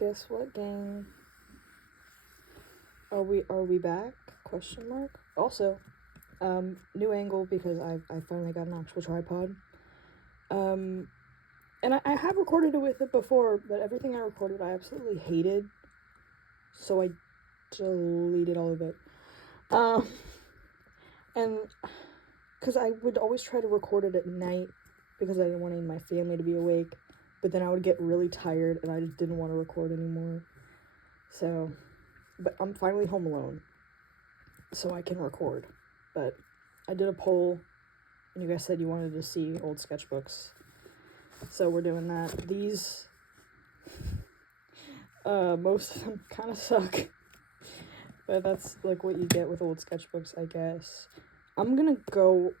Guess what, gang? Are we back? Question mark. Also, new angle because I finally got an actual tripod. And I have recorded it with it before, but everything I recorded I absolutely hated, so I deleted all of it. And because I would always try to record it at night because I didn't want my family to be awake, but then I would get really tired and I just didn't want to record anymore. So, but I'm finally home alone, so I can record. But I did a poll, and you guys said you wanted to see old sketchbooks, so we're doing that. These, most of them kind of suck, but that's like what you get with old sketchbooks, I guess. I'm gonna go,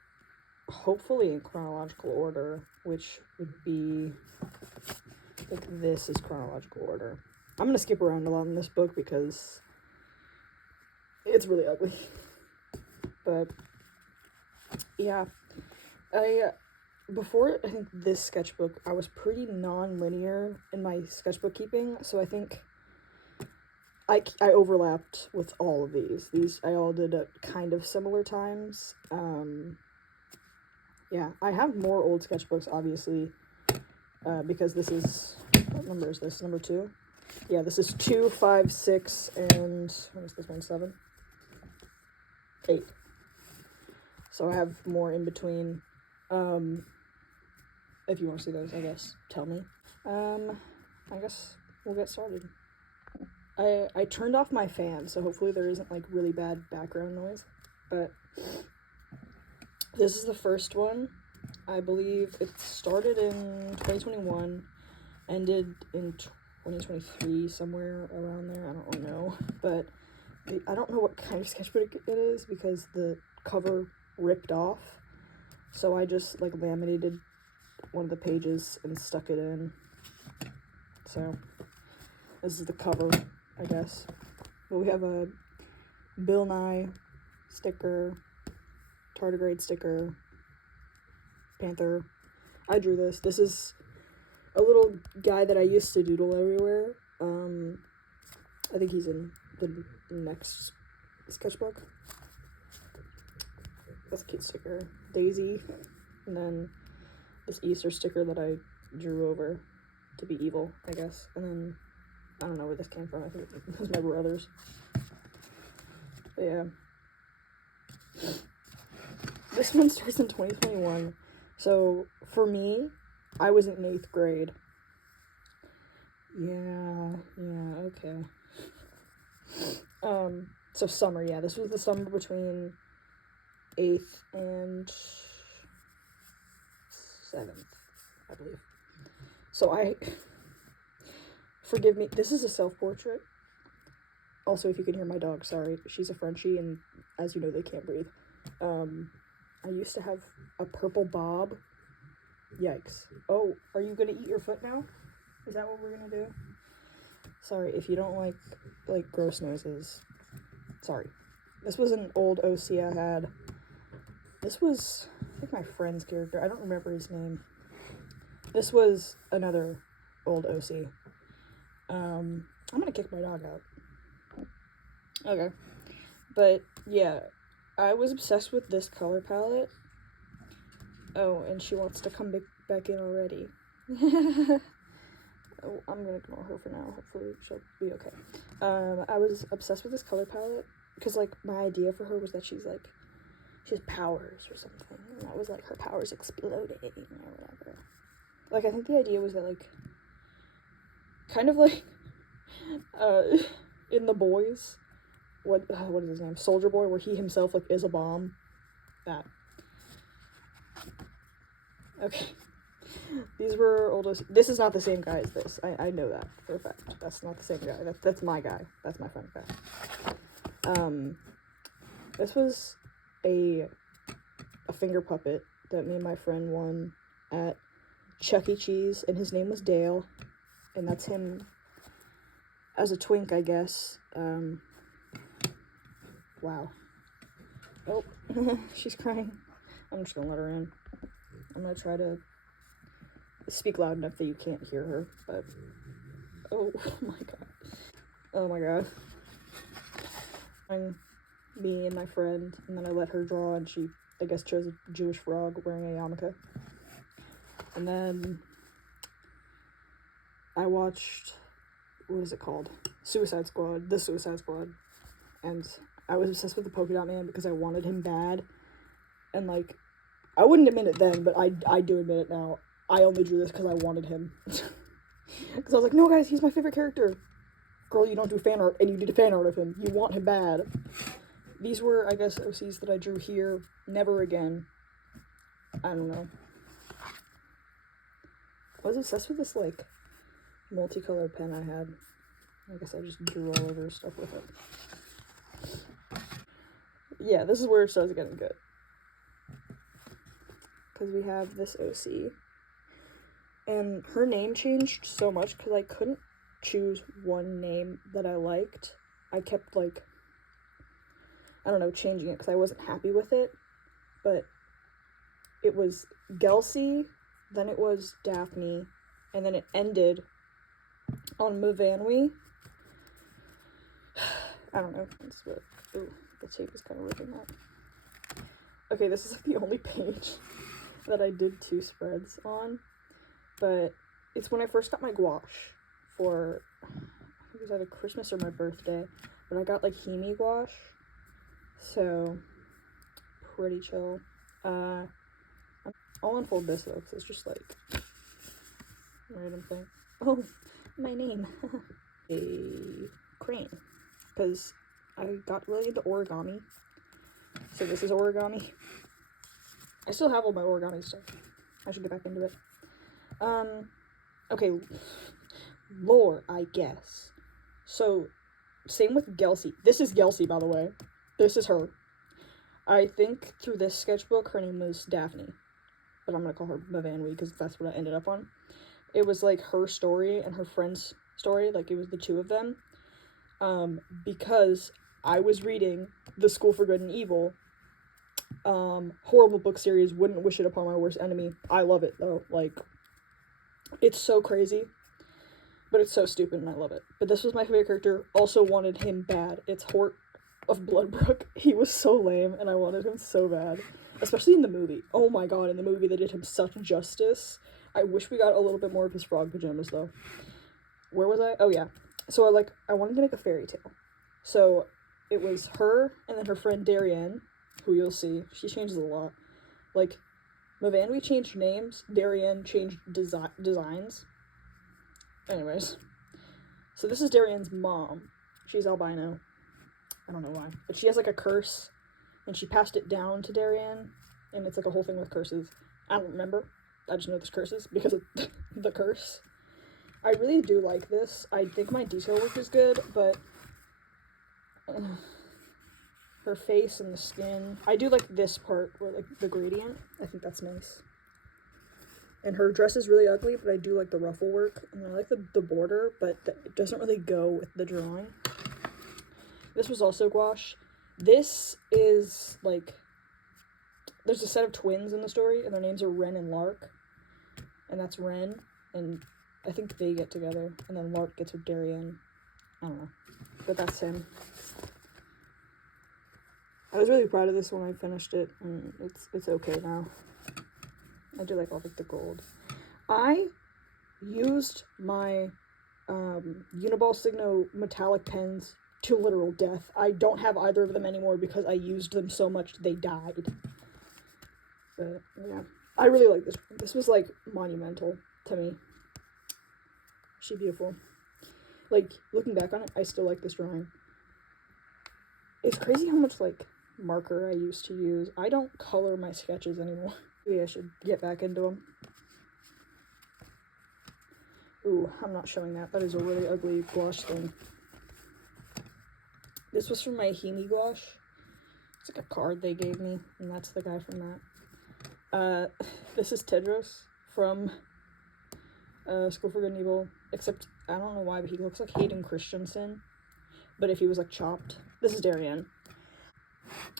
hopefully in chronological order, which would be, like, this is chronological order. I'm gonna skip around a lot in this book because it's really ugly. But yeah, before I think this sketchbook, I was pretty non-linear in my sketchbook keeping, so I think I overlapped with all of these. I all did at kind of similar times. Yeah, I have more old sketchbooks, obviously, because this is, what number is this? Number 2? Yeah, this is 2, 5, 6, and what is this one? 7? 8. So I have more in between. If you want to see those, I guess, tell me. I guess we'll get started. I turned off my fan, so hopefully there isn't, like, really bad background noise, but this is the first one. I believe it started in 2021, ended in 2023, somewhere around there. I don't really know, but I don't know what kind of sketchbook it is because the cover ripped off, so I just, like, laminated one of the pages and stuck it in. So this is the cover, I guess. But we have a Bill Nye sticker, tardigrade sticker, panther. I drew this. This is a little guy that I used to doodle everywhere. I think he's in the next sketchbook. That's a cute sticker. Daisy. And then this Easter sticker that I drew over to be evil, I guess. And then, I don't know where this came from. I think it was my brother's. But yeah. This one starts in 2021. So, for me, I was in 8th grade. Yeah, okay. So summer, yeah, this was the summer between 8th and 7th, I believe. So forgive me, this is a self-portrait. Also, if you can hear my dog, sorry, she's a Frenchie, and as you know, they can't breathe. I used to have a purple bob. Yikes. Oh, are you gonna eat your foot now? Is that what we're gonna do? Sorry, if you don't like gross noises. Sorry. This was an old OC I had. This was, I think, my friend's character. I don't remember his name. This was another old OC. I'm gonna kick my dog out. Okay. But, yeah. I was obsessed with this color palette. Oh, and she wants to come back in already. Oh, I'm gonna ignore her for now. Hopefully she'll be okay. I was obsessed with this color palette because, like, my idea for her was that she has powers or something. And that was, like, her powers exploding or whatever. Like, I think the idea was that, like, kind of like, in The Boys, what is his name? Soldier Boy, where he himself, like, is a bomb. That. Okay. These were oldest. This is not the same guy as this. I know that for a fact. That's not the same guy. That's my guy. That's my friend guy. This was a finger puppet that me and my friend won at Chuck E. Cheese, and his name was Dale, and that's him as a twink, I guess. Wow. Oh, she's crying. I'm just gonna let her in. I'm gonna try to speak loud enough that you can't hear her, but Oh my god. Oh my god. Me and my friend, and then I let her draw, and she, I guess, chose a Jewish frog wearing a yarmulke. And then I watched, what is it called? Suicide Squad, The Suicide Squad. And I was obsessed with the polka dot man because I wanted him bad. And, like, I wouldn't admit it then, but I do admit it now. I only drew this because I wanted him. Because I was like, no, guys, he's my favorite character. Girl, you don't do fan art, and you did fan art of him. You want him bad. These were, I guess, OCs that I drew here. Never again. I don't know. I was obsessed with this, like, multicolored pen I had. I guess I just drew all over stuff with it. Yeah, this is where it starts getting good. Because we have this OC. And her name changed so much because I couldn't choose one name that I liked. I kept, like, I don't know, changing it because I wasn't happy with it. But it was Gelsey, then it was Daphne, and then it ended on Mavanwi. I don't know. It's what, ooh, the tape is kind of ripping out. Okay, this is like the only page that I did 2 spreads on, but it's when I first got my gouache for, I think it was either Christmas or my birthday, but I got like Hemi gouache, so pretty chill. I'll unfold this though, because it's just like a random thing. Oh, my name. A crane, because I got really into origami, so this is origami. I still have all my origami stuff. I should get back into it. Okay, lore, I guess. So, same with Gelsey. This is Gelsey, by the way. This is her. I think through this sketchbook, her name was Daphne, but I'm gonna call her Mavanwi because that's what I ended up on. It was like her story and her friend's story, like it was the 2 of them, because I was reading The School for Good and Evil, horrible book series, wouldn't wish it upon my worst enemy. I love it though, like, it's so crazy, but it's so stupid and I love it. But this was my favorite character, also wanted him bad. It's Hort of Bloodbrook. He was so lame and I wanted him so bad, especially in the movie. Oh my god, in the movie they did him such justice. I wish we got a little bit more of his frog pajamas though. Where was I? Oh yeah. So I wanted to make a fairy tale. So it was her and then her friend Darienne, who you'll see. She changes a lot. Like, Mavanwi changed names, Darienne changed designs. Anyways. So this is Darienne's mom. She's albino. I don't know why. But she has like a curse, and she passed it down to Darienne, and it's like a whole thing with curses. I don't remember. I just know there's curses because of the curse. I really do like this. I think my detail work is good, but her face and the skin. I do like this part where like the gradient. I think that's nice. And her dress is really ugly, but I do like the ruffle work. And I like the border, but it doesn't really go with the drawing. This was also gouache. This is like, there's a set of twins in the story, and their names are Ren and Lark. And that's Ren, and I think they get together, and then Lark gets with Darienne. I don't know, but that's him. I was really proud of this when I finished it, and it's okay now. I do like all like the gold. I used my Uniball Signo metallic pens to literal death. I don't have either of them anymore because I used them so much they died. But yeah, I really like this. This was like monumental to me. She's beautiful. Like, looking back on it, I still like this drawing. It's crazy how much like marker I used to use. I don't color my sketches anymore. Maybe I should get back into them. Ooh, I'm not showing that. That is a really ugly gouache thing. This was from my Hemi gouache. It's like a card they gave me, and that's the guy from that. This is Tedros from School for Good and Evil, except I don't know why, but he looks like Hayden Christensen, but if he was like chopped. This is Darienne.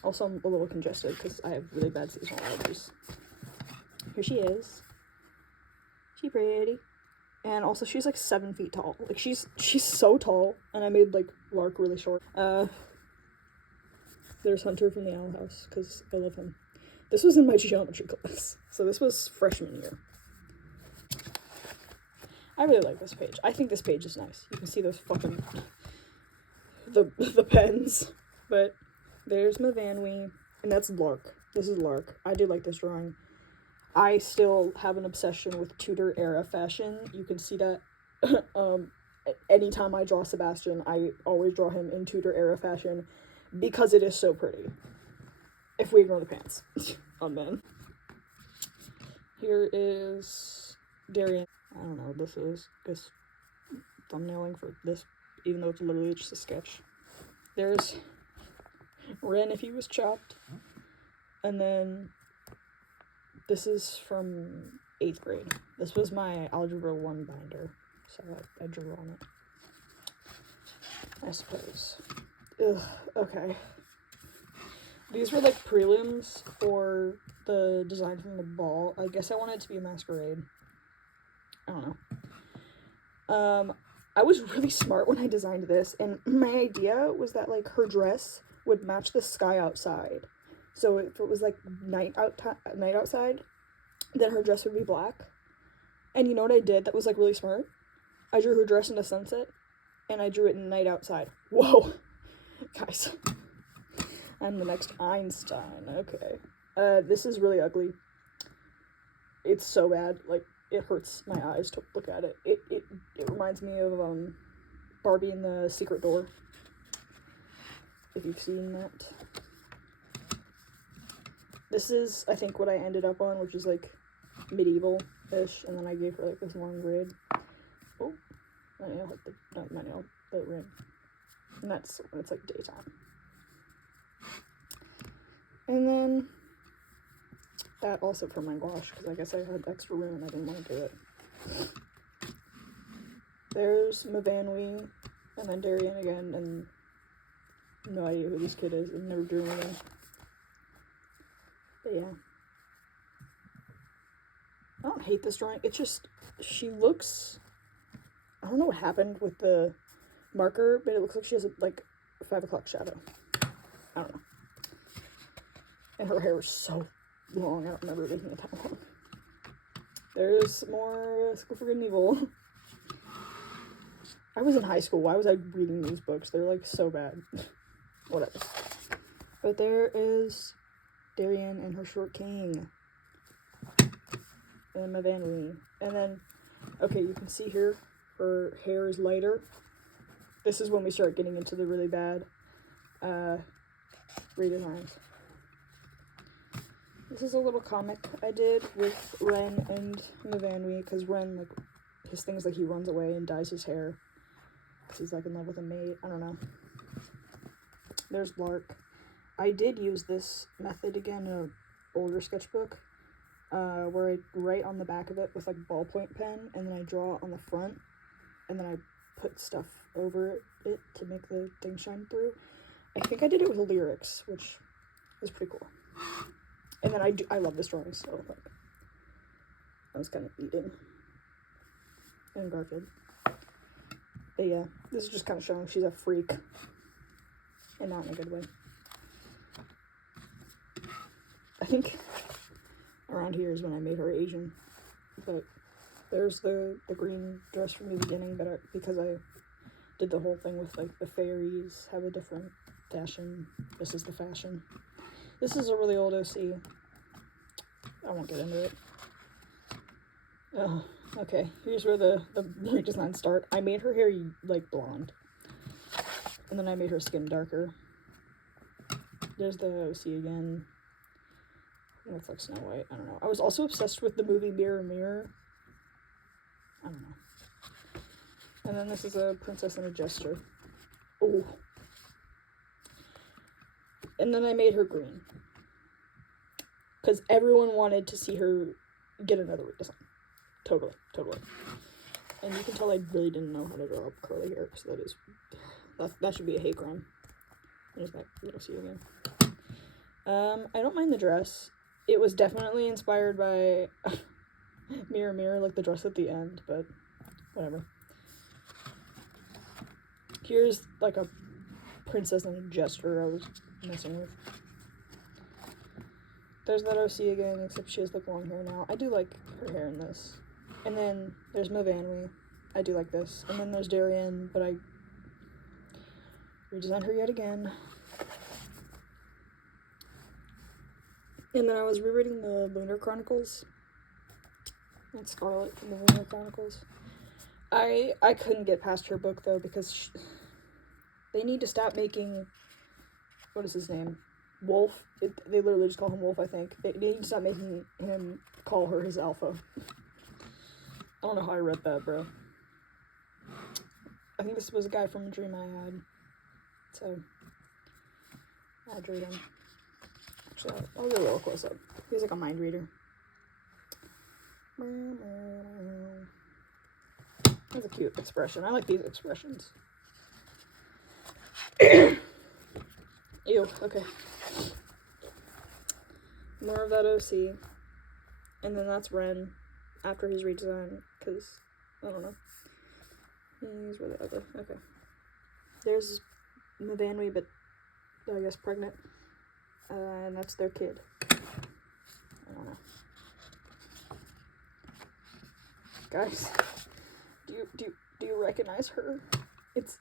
Also, I'm a little congested because I have really bad seasonal allergies. Here she is. She pretty. And also, she's like 7 feet tall. Like, she's so tall. And I made, like, Lark really short. There's Hunter from the Owl House, because I love him. This was in my geometry class. So this was freshman year. I really like this page. I think this page is nice. You can see those fucking... the pens. But there's Mavanwi. And that's Lark. This is Lark. I do like this drawing. I still have an obsession with Tudor era fashion. You can see that anytime I draw Sebastian, I always draw him in Tudor era fashion because it is so pretty. If we ignore the pants. Oh, man. Here is Darian. I don't know what this is. I guess thumbnailing for this, even though it's literally just a sketch. There's Ren if he was chopped. And then this is from 8th grade. This was my Algebra 1 binder, so I drew on it, I suppose. Ugh, okay. These were, like, prelims for the design from the ball. I guess I wanted it to be a masquerade. I don't know. I was really smart when I designed this, and my idea was that, like, her dress would match the sky outside. So if it was, like, night outside, then her dress would be black. And you know what I did that was, like, really smart? I drew her dress in the sunset, and I drew it in night outside. Whoa! Guys. I'm the next Einstein. Okay. This is really ugly. It's so bad. Like, it hurts my eyes to look at it. It reminds me of, Barbie and the Secret Door. If you've seen that. This is, I think, what I ended up on, which is, like, medieval-ish, and then I gave her, like, this long grade. Oh, my nail hit the, not my nail, the rim. And that's when it's, like, daytime. And then, that also for my gouache, because I guess I had extra room and I didn't want to do it. There's Mavanwi, and then Darian again, and no idea who this kid is, and never drew him again. But yeah. I don't hate this drawing. It's just, she looks, I don't know what happened with the marker, but it looks like she has a, like, 5 o'clock shadow. I don't know. And her hair was so long, I don't remember making it that long. There's more School for Good and Evil. I was in high school. Why was I reading these books? They're, like, so bad. Whatever. But there is Darian and her short king. And Mavanwi. And then, okay, you can see here, her hair is lighter. This is when we start getting into the really bad redesigns. This is a little comic I did with Ren and Mavanwi, because Ren, like, his thing is, like, he runs away and dyes his hair, because he's, like, in love with a mate. I don't know. There's Lark. I did use this method again in an older sketchbook, where I write on the back of it with, like, ballpoint pen, and then I draw on the front, and then I put stuff over it to make the thing shine through. I think I did it with lyrics, which is pretty cool. And then I love this drawing, so, like, I was kind of eating. And Garfield. But yeah, this is just kind of showing she's a freak. And not in a good way. I think around here is when I made her Asian. But there's the green dress from the beginning, but because I did the whole thing with, like, the fairies have a different fashion. This is the fashion. This is a really old OC. I won't get into it. Oh, okay. Here's where the redesigns start. I made her hair, like, blonde. And then I made her skin darker. There's the OC again. It looks like Snow White. I don't know. I was also obsessed with the movie Mirror, Mirror. I don't know. And then this is a Princess and a Jester. Oh. And then I made her green. Because everyone wanted to see her get another redesign. Totally. And you can tell I really didn't know how to draw up curly hair, so that should be a hate crime. There's that little C again. I don't mind the dress. It was definitely inspired by Mirror, Mirror, like the dress at the end, but whatever. Here's like a princess and a jester I was messing with. There's that OC again, except she has like long hair now. I do like her hair in this. And then there's Movanwi. I do like this. And then there's Darian, but I redesigned her yet again. And then I was rereading the Lunar Chronicles. That's Scarlet from the Lunar Chronicles. I couldn't get past her book though because they need to stop making, what is his name? Wolf. They literally just call him Wolf, I think. They need to stop making him call her his alpha. I don't know how I read that, bro. I think this was a guy from a dream I had. So, I drew him. Actually, I'll go a little close up. He's like a mind reader. That's a cute expression. I like these expressions. Ew, okay. More of that OC. And then that's Ren after his redesign, because, I don't know. He's really ugly. Okay. There's Movanwi, but I guess pregnant. And that's their kid. I don't know. Guys, do you recognize her? It's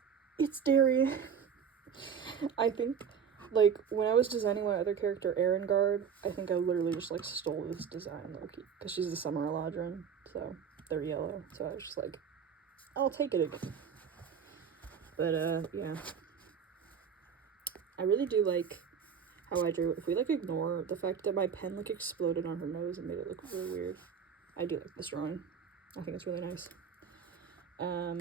Darian. I think, like, when I was designing my other character, Erengard, I think I literally just, like, stole this design, low-key, because she's the Summer Eladrin, so they're yellow, so I was just like, I'll take it again. But, yeah. I really do like how I drew. If we, like, ignore the fact that my pen, like, exploded on her nose and made it look really weird, I do like this drawing. I think it's really nice. I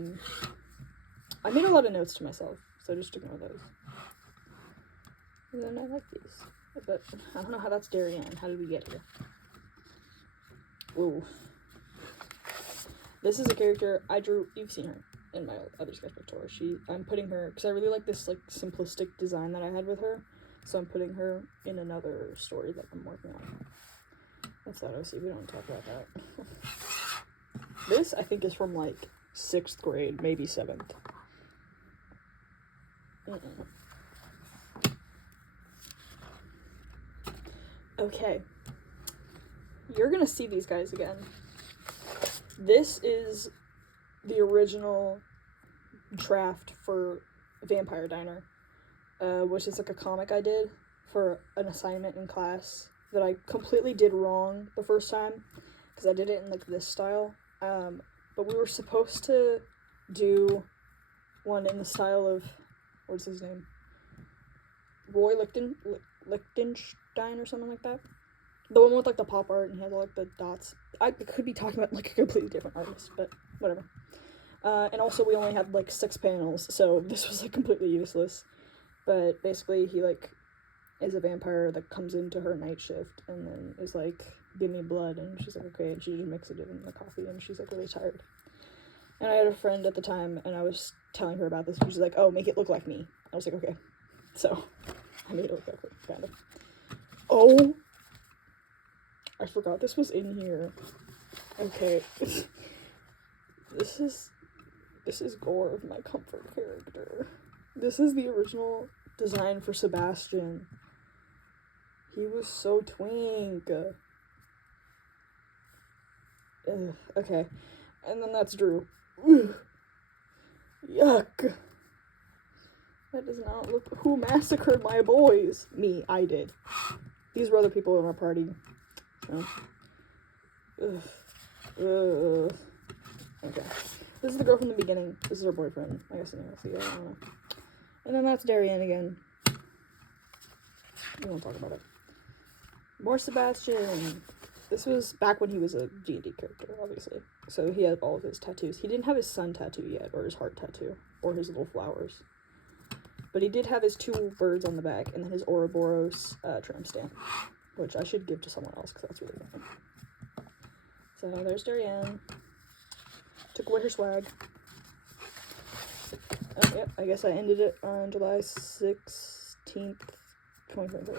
made a lot of notes to myself, so just ignore those. And then I like these. But I don't know how that's Darian. How did we get here? Whoa. This is a character I drew. You've seen her in my other sketchbook tour. I'm putting her, because I really like this, like, simplistic design that I had with her. So I'm putting her in another story that I'm working on. That's that OC. We don't talk about that. This, I think, is from, like, 6th grade, maybe 7th. Okay. You're gonna see these guys again. This is the original draft for Vampire Diner, which is, like, a comic I did for an assignment in class that I completely did wrong the first time, because I did it in, like, this style. But we were supposed to do one in the style of, what's his name? Roy Lichtenstein or something like that. The one with, like, the pop art and he has, like, the dots. I could be talking about, like, a completely different artist, but whatever. And also we only had, like, 6 panels, so this was, like, completely useless. But basically he, like, is a vampire that comes into her night shift and then is like, give me blood, and she's like, okay, and she just mixes it in the coffee, and she's, like, really tired. And I had a friend at the time, and I was telling her about this, and she's like, oh, make it look like me. I was like, okay. So, I made it look like her, kind of. Oh! I forgot this was in here. Okay. This is Gore, my comfort character. This is the original design for Sebastian. He was so twink. Okay. And then that's Drew. Ugh. Yuck. That does not look... Who massacred my boys? Me. I did. These were other people in our party. So. Ugh. Ugh. Okay. This is the girl from the beginning. This is her boyfriend. I guess I don't know. And then that's Darian again. We won't talk about it. More Sebastian. This was back when he was a D&D character, obviously. So he had all of his tattoos. He didn't have his sun tattoo yet, or his heart tattoo, or his little flowers. But he did have his 2 birds on the back, and then his Ouroboros tramp stamp, which I should give to someone else, because that's really fun. So there's Darian. Took away her swag. Oh, yeah, I guess I ended it on July 16th, 2023.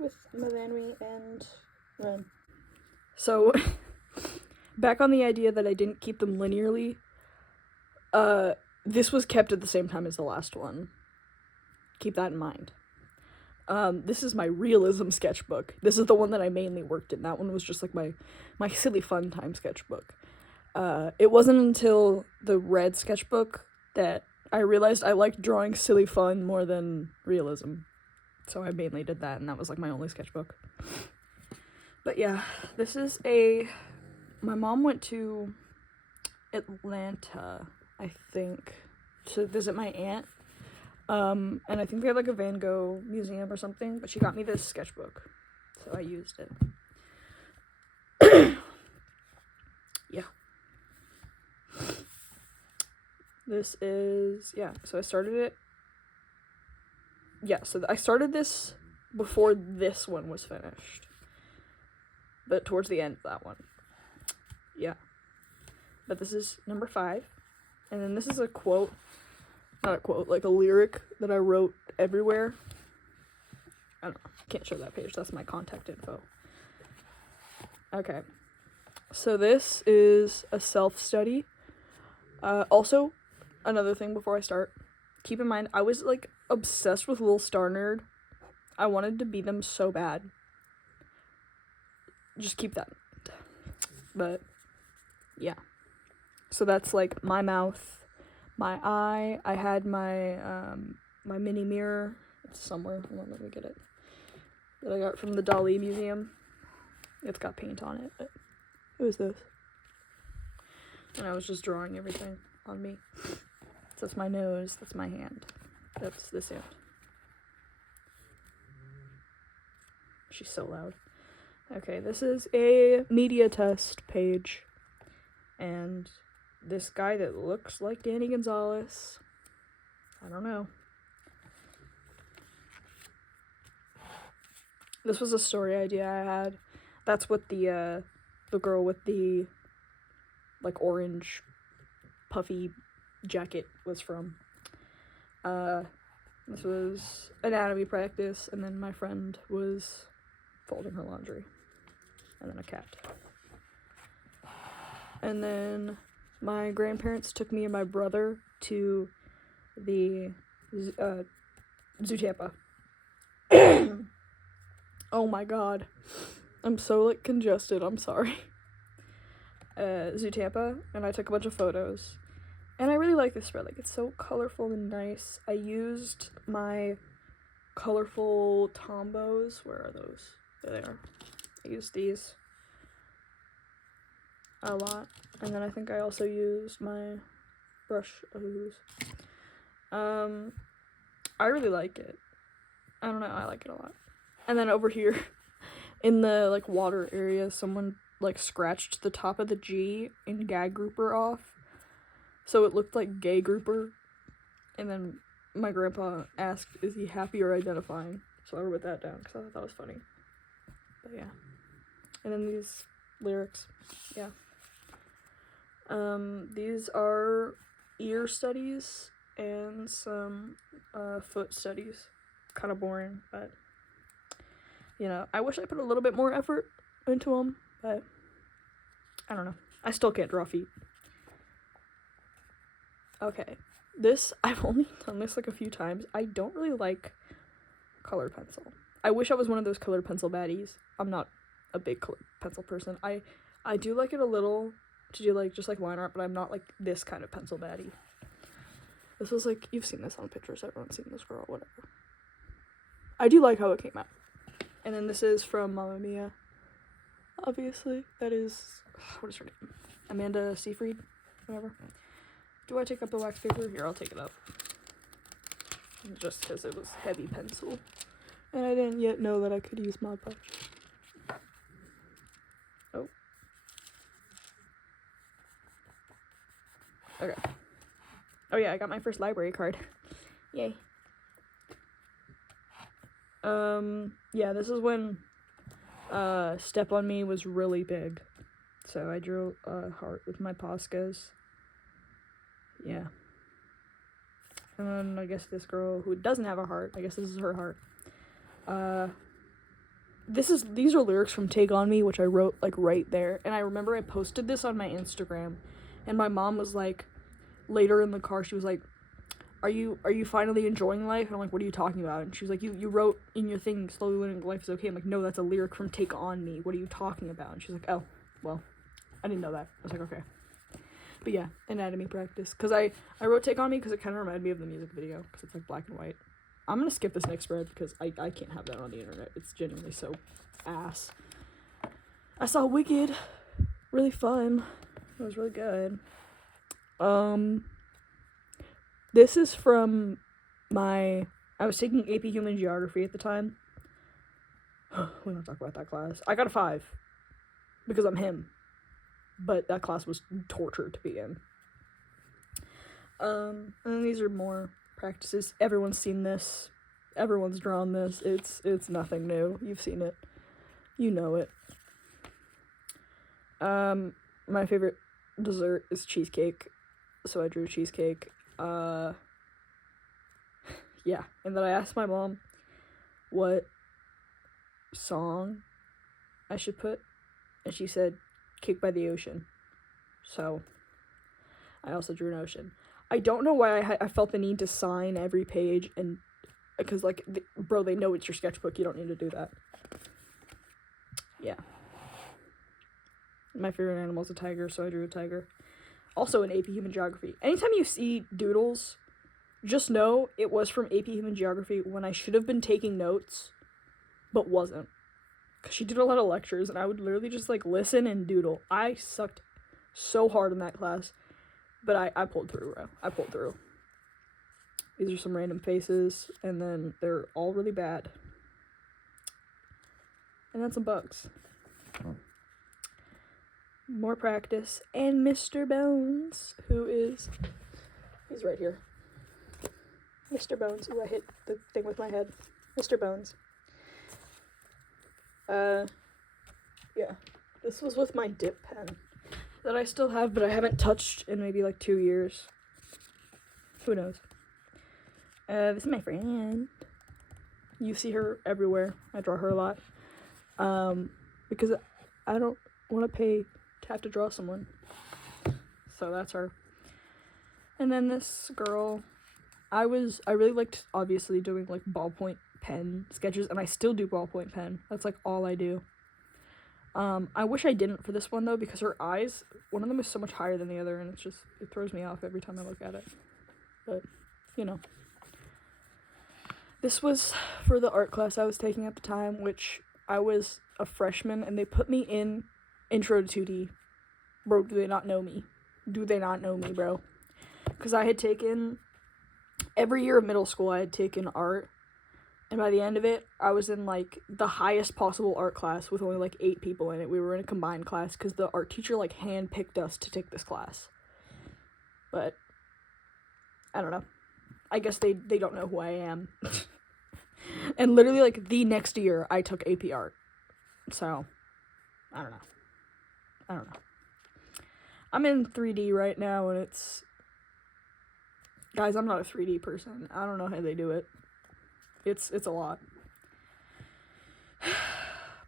With Movanwi and Ren. So, back on the idea that I didn't keep them linearly, this was kept at the same time as the last one. Keep that in mind. This is my Realism sketchbook. This is the one that I mainly worked in. That one was just like my silly fun time sketchbook. It wasn't until the red sketchbook that I realized I liked drawing silly fun more than realism. So I mainly did that, and that was like my only sketchbook. But yeah, this is my mom went to Atlanta, I think, to visit my aunt. And I think they had like a Van Gogh museum or something, but she got me this sketchbook, so I used it. Yeah. This is, yeah, so I started it. Yeah, so I started this before this one was finished. But towards the end of that one. Yeah. But this is number 5. And then this is a quote. Not a quote, like a lyric that I wrote everywhere. I don't know. Can't show that page. That's my contact info. Okay. So this is a self-study. Also, another thing before I start. Keep in mind, I was, like, obsessed with Little Star Nerd. I wanted to be them so bad. Just keep that in mind. But, yeah. So that's, like, my mouth, my eye. I had my, my mini mirror. It's somewhere. Hold on, let me get it. That I got from the Dali Museum. It's got paint on it, but it was this. And I was just drawing everything on me. So that's my nose, that's my hand. That's this hand. She's so loud. Okay, this is a media test page. And this guy that looks like Danny Gonzalez, I don't know. This was a story idea I had. That's what the girl with the, like, orange puffy jacket was from. This was anatomy practice, and then my friend was folding her laundry. And then a cat. And then my grandparents took me and my brother to the Zoo Tampa. Oh my god. I'm so, like, congested. I'm sorry. Zoo Tampa, and I took a bunch of photos. And I really like this spread. Like, it's so colorful and nice. I used my colorful Tombos. Where are those? There they are. I used these a lot. And then I think I also used my brush O's. I really like it. I don't know, I like it a lot. And then over here, in the, like, water area, someone, like, scratched the top of the G in gag grouper off. So it looked like gay grouper. And then my grandpa asked, is he happy or identifying? So I wrote that down because I thought that was funny. But yeah. And then these lyrics. Yeah. These are ear studies and some foot studies. Kind of boring, but you know, I wish I put a little bit more effort into them, but I don't know. I still can't draw feet. Okay, this, I've only done this like a few times. I don't really like colored pencil. I wish I was one of those colored pencil baddies. I'm not a big colored pencil person. I do like it a little to do, like, just like line art, but I'm not like this kind of pencil baddie. This was like, you've seen this on pictures, everyone's seen this girl, whatever. I do like how it came out. And then this is from Mamma Mia. Obviously, that is, what is her name? Amanda Seyfried? Whatever. Do I take up the wax paper? Here, I'll take it up. Just because it was heavy pencil. And I didn't yet know that I could use Mod Podge. Oh. Okay. Oh yeah, I got my first library card. Yay. Yeah, this is when Step on Me was really big. So I drew a heart with my Poscas. Yeah. And then I guess this girl who doesn't have a heart, I guess this is her heart. these are lyrics from Take On Me, which I wrote like right there. And I remember I posted this on my Instagram, and my mom was like, later in the car, she was like, are you finally enjoying life? And I'm like, what are you talking about? And she was like, you wrote in your thing, slowly learning life is okay. I'm like, no, that's a lyric from Take On Me. What are you talking about? And she's like, oh, well, I didn't know that. I was like, okay. But yeah, anatomy practice. Because I wrote Take On Me because it kind of reminded me of the music video, because it's like black and white. I'm going to skip this next spread because I can't have that on the internet. It's genuinely so ass. I saw Wicked. Really fun. It was really good. This is from I was taking AP Human Geography at the time. We don't talk about that class. I got a 5 because I'm him. But that class was torture to be in. And then these are more practices. Everyone's seen this. Everyone's drawn this. It's nothing new. You've seen it. You know it. My favorite dessert is cheesecake. So I drew cheesecake. Yeah. And then I asked my mom what song I should put. And she said, Cake by the Ocean. So I also drew an ocean. I don't know why I felt the need to sign every page, and because like bro, they know it's your sketchbook, you don't need to do that. Yeah. My favorite animal is a tiger, so I drew a tiger. Also in AP Human Geography. Anytime you see doodles, just know it was from AP Human Geography when I should have been taking notes but wasn't. Because she did a lot of lectures, and I would literally just, like, listen and doodle. I sucked so hard in that class, but I pulled through, bro. I pulled through. These are some random faces, and then they're all really bad. And then some bugs. More practice. And Mr. Bones, he's right here. Mr. Bones. Ooh, I hit the thing with my head. Mr. Bones. Yeah, this was with my dip pen that I still have, but I haven't touched in maybe like 2 years. Who knows? This is my friend. You see her everywhere. I draw her a lot. Because I don't want to pay to have to draw someone. So that's her. And then this girl, I really liked, obviously, doing like ballpoint pen sketches, and I still do ballpoint pen. That's like all I do. I wish I didn't for this one though, because her eyes, one of them is so much higher than the other, and it throws me off every time I look at it. But, you know. This was for the art class I was taking at the time, which I was a freshman, and they put me in Intro to 2D. Bro, do they not know me? Do they not know me, bro? Because I had taken, every year of middle school, I had taken art. And by the end of it, I was in, like, the highest possible art class with only, like, 8 people in it. We were in a combined class because the art teacher, like, hand-picked us to take this class. But, I don't know. I guess they don't know who I am. And literally, like, the next year, I took AP Art. So, I don't know. I'm in 3D right now, and it's... Guys, I'm not a 3D person. I don't know how they do it. It's a lot.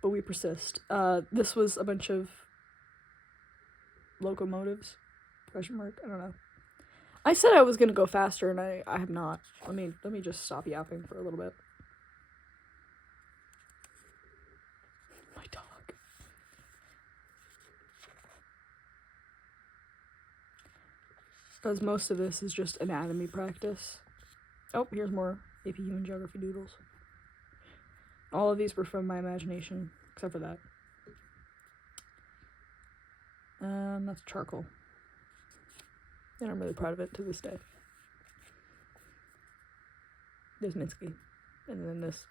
But we persist. This was a bunch of locomotives? Question mark? I don't know. I said I was gonna go faster, and I have not. Let me just stop yapping for a little bit. My dog. Because most of this is just anatomy practice. Oh, here's more AP Human Geography doodles. All of these were from my imagination, except for that. That's charcoal. And I'm really proud of it to this day. There's Minsky. And then this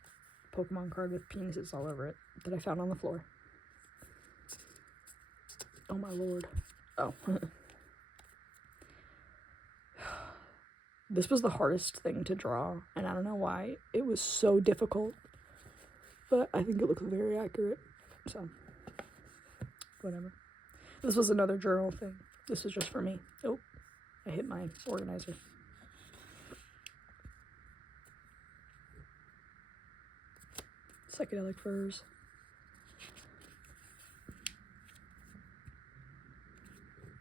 Pokemon card with penises all over it that I found on the floor. Oh my lord. Oh. This was the hardest thing to draw, and I don't know why. It was so difficult. But I think it looks very accurate. So, whatever. This was another journal thing. This was just for me. Oh, I hit my organizer. Psychedelic furs.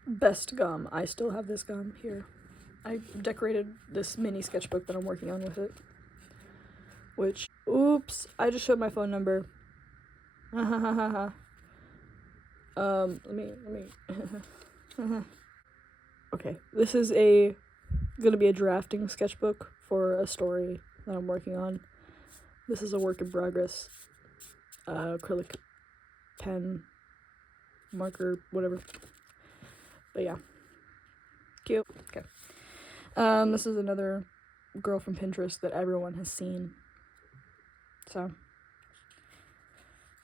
Best gum. I still have this gum here. I decorated this mini sketchbook that I'm working on with it. Which, oops, I just showed my phone number. Let me. Okay, this is gonna be a drafting sketchbook for a story that I'm working on. This is a work in progress. Acrylic pen, marker, whatever. But yeah. Cute. Okay. This is another girl from Pinterest that everyone has seen. So,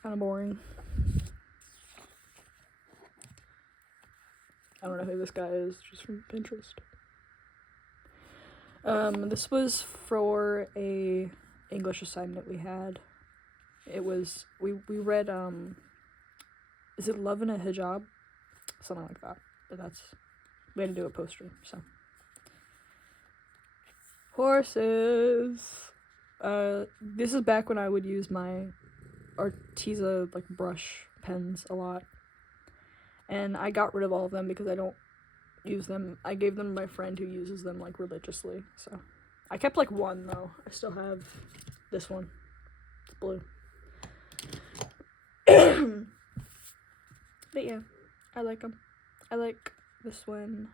kind of boring. I don't know who this guy is, just from Pinterest. This was for a English assignment we had. It was, we read, is it Love in a Hijab? Something like that. But we had to do a poster, so. Horses! This is back when I would use my Arteza, like, brush pens a lot. And I got rid of all of them because I don't use them. I gave them to my friend who uses them, like, religiously, so. I kept, like, one, though. I still have this one. It's blue. But yeah, I like them. I like this one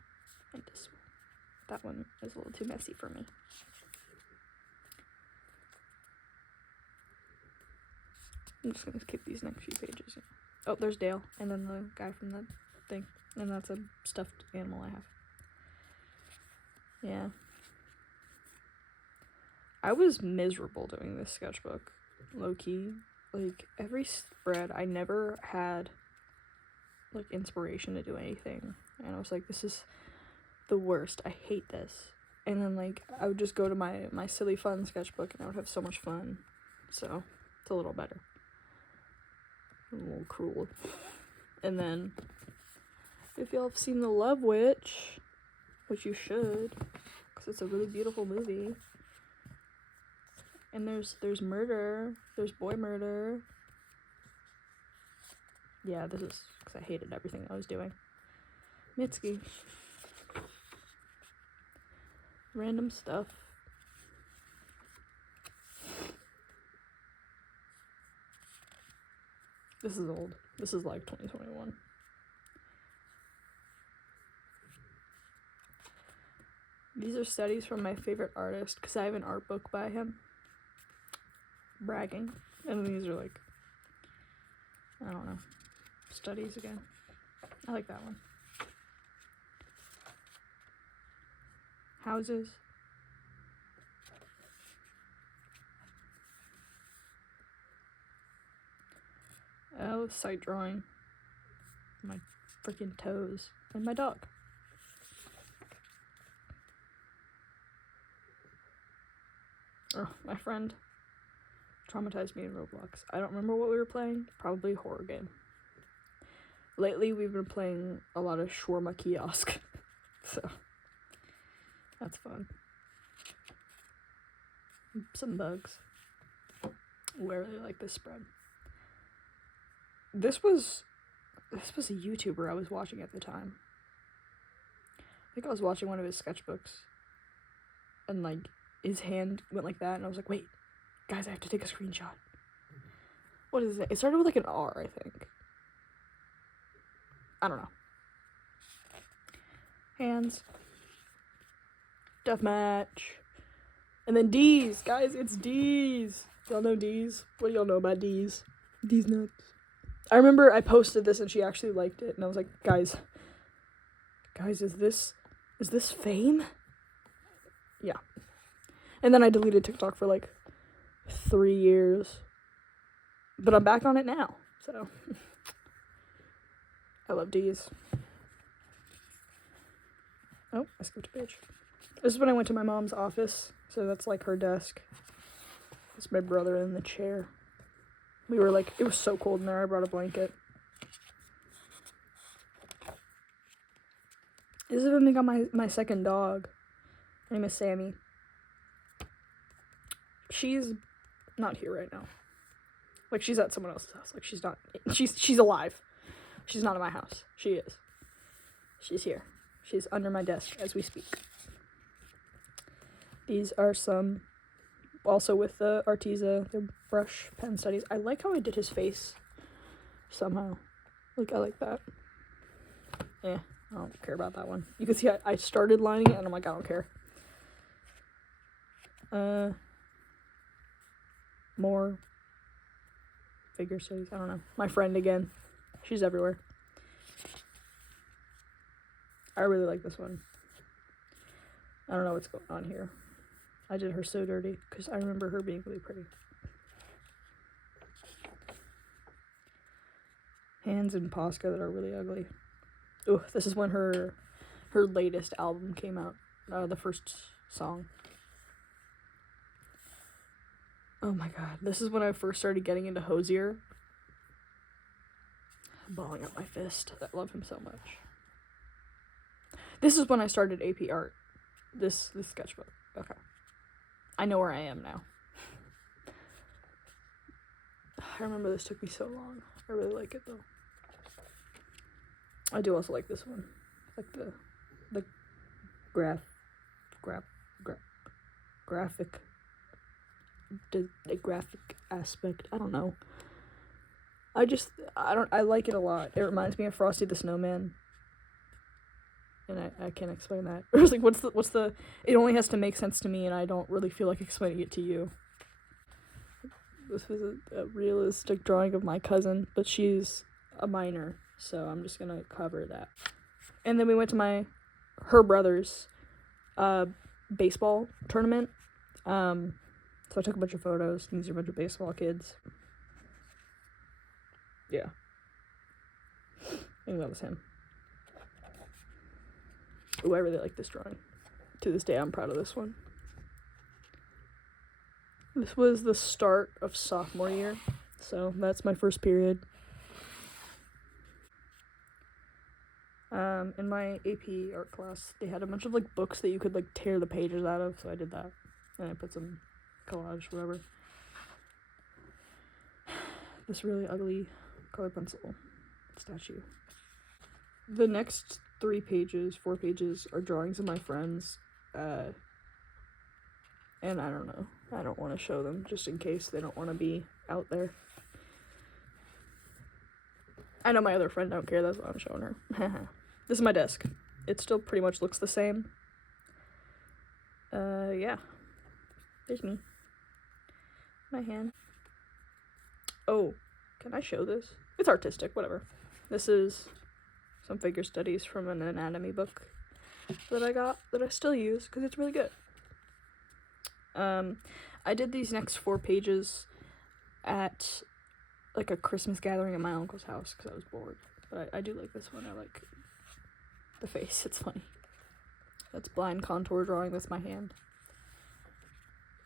and this one. That one is a little too messy for me. I'm just gonna skip these next few pages. Oh, there's Dale, and then the guy from the thing. And that's a stuffed animal I have. Yeah. I was miserable doing this sketchbook, low-key. Like, every spread, I never had, like, inspiration to do anything. And I was like, this is the worst. I hate this. And then, like, I would just go to my silly fun sketchbook, and I would have so much fun. So, it's a little better. A little cruel. And then, if y'all have seen The Love Witch, which you should, because it's a really beautiful movie. And there's murder. There's boy murder. Yeah, this is because I hated everything I was doing. Mitski. Random stuff. This is old. This is like 2021. These are studies from my favorite artist because I have an art book by him. Bragging. And these are like, I don't know, studies again. I like that one. Houses. Oh, sight drawing. My freaking toes. And my dog. Oh, my friend traumatized me in Roblox. I don't remember what we were playing. Probably a horror game. Lately, we've been playing a lot of Shawarma Kiosk. So, that's fun. Some bugs. Ooh, I really like this spread. This was a YouTuber I was watching at the time. I think I was watching one of his sketchbooks. And, like, his hand went like that, and I was like, wait, guys, I have to take a screenshot. What is it? It started with, like, an R, I think. I don't know. Hands. Deathmatch. And then D's. Guys, it's D's. Y'all know D's? What do y'all know about D's? D's nuts. I remember I posted this, and she actually liked it, and I was like, guys, is this fame? Yeah. And then I deleted TikTok for, like, 3 years. But I'm back on it now, so. I love D's. Oh, I skipped a page. This is when I went to my mom's office, so that's, like, her desk. It's my brother in the chair. We were, like, it was so cold in there, I brought a blanket. This is when we got my second dog. Her name is Sammy. She's not here right now. Like, she's at someone else's house. Like, she's alive. She's not in my house. She is. She's here. She's under my desk as we speak. These are some, also with the Arteza, the brush pen studies. I like how I did his face somehow. Like, I like that. I don't care about that one. You can see I started lining it and I'm like, I don't care. More figure studies. I don't know. My friend again. She's everywhere. I really like this one. I don't know what's going on here. I did her so dirty because I remember her being really pretty. Hands in Posca that are really ugly. Ooh, this is when her latest album came out. The first song. Oh my god. This is when I first started getting into Hosier. I'm balling up my fist. I love him so much. This is when I started AP Art. This sketchbook. Okay. I know where I am now. I remember this took me so long. I really like it though. I do also like this one. Like the graphic aspect. I don't know. I like it a lot. It reminds me of Frosty the Snowman. And I can't explain that. It was like, what's the, it only has to make sense to me and I don't really feel like explaining it to you. This was a realistic drawing of my cousin, but she's a minor, so I'm just gonna cover that. And then we went to her brother's baseball tournament. So I took a bunch of photos. These are a bunch of baseball kids. Yeah. I think that was him. Ooh, I really like this drawing. To this day, I'm proud of this one. This was the start of sophomore year, so that's my first period. In my AP art class, they had a bunch of, like, books that you could, like, tear the pages out of, so I did that. And I put some collage, whatever. This really ugly color pencil statue. The next 4 pages are drawings of my friends, and I don't know. I don't want to show them just in case they don't want to be out there. I know my other friend don't care, that's why I'm showing her. This is my desk. It still pretty much looks the same. Yeah. There's me. My hand. Oh, can I show this? It's artistic, whatever. This is some figure studies from an anatomy book that I got, that I still use, because it's really good. I did these next 4 pages at, like, a Christmas gathering at my uncle's house, because I was bored. But I do like this one. I like the face. It's funny. That's blind contour drawing. That's my hand.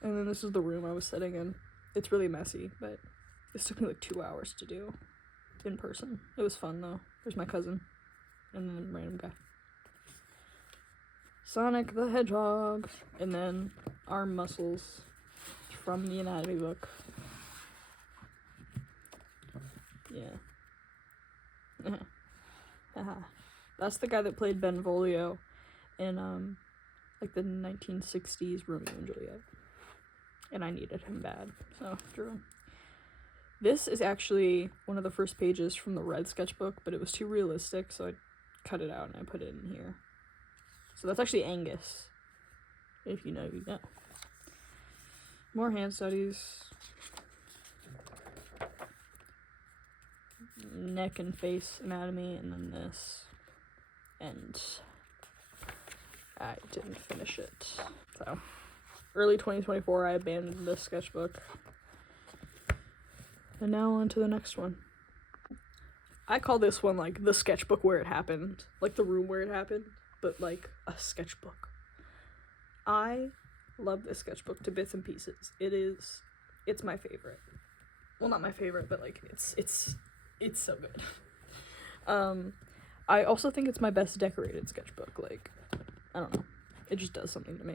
And then this is the room I was sitting in. It's really messy, but this took me like 2 hours to do in person. It was fun, though. There's my cousin. And then a random guy. Sonic the Hedgehog. And then arm muscles from the anatomy book. Yeah. That's the guy that played Benvolio in, like, the 1960s Romeo and Juliet. And I needed him bad, so drew him. This is actually one of the first pages from the red sketchbook, but it was too realistic, so I cut it out and I put it in here. So that's actually Angus. If you know, you know. More hand studies. Neck and face anatomy, and then this. And I didn't finish it. So, early 2024, I abandoned this sketchbook. And now on to the next one. I call this one, like, the sketchbook where it happened. Like, the room where it happened, but, like, a sketchbook. I love this sketchbook to bits and pieces. It's my favorite. Well, not my favorite, but, like, it's so good. I also think it's my best decorated sketchbook. Like, I don't know. It just does something to me.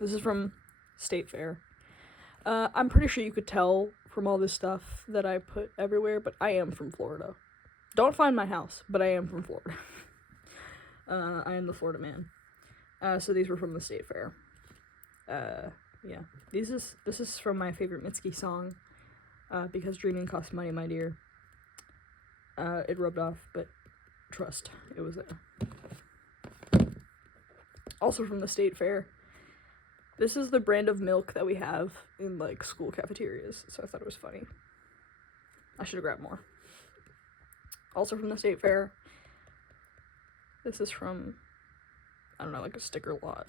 This is from State Fair. I'm pretty sure you could tell from all this stuff that I put everywhere, but I am from Florida. Don't find my house, but I am from Florida. I am the Florida man. So these were from the State Fair. Yeah. This is from my favorite Mitski song, because dreaming costs money, my dear. It rubbed off, but trust, it was there. Also from the State Fair. This is the brand of milk that we have in, like, school cafeterias, so I thought it was funny. I should have grabbed more. Also from the State Fair. This is from, I don't know, like a sticker lot.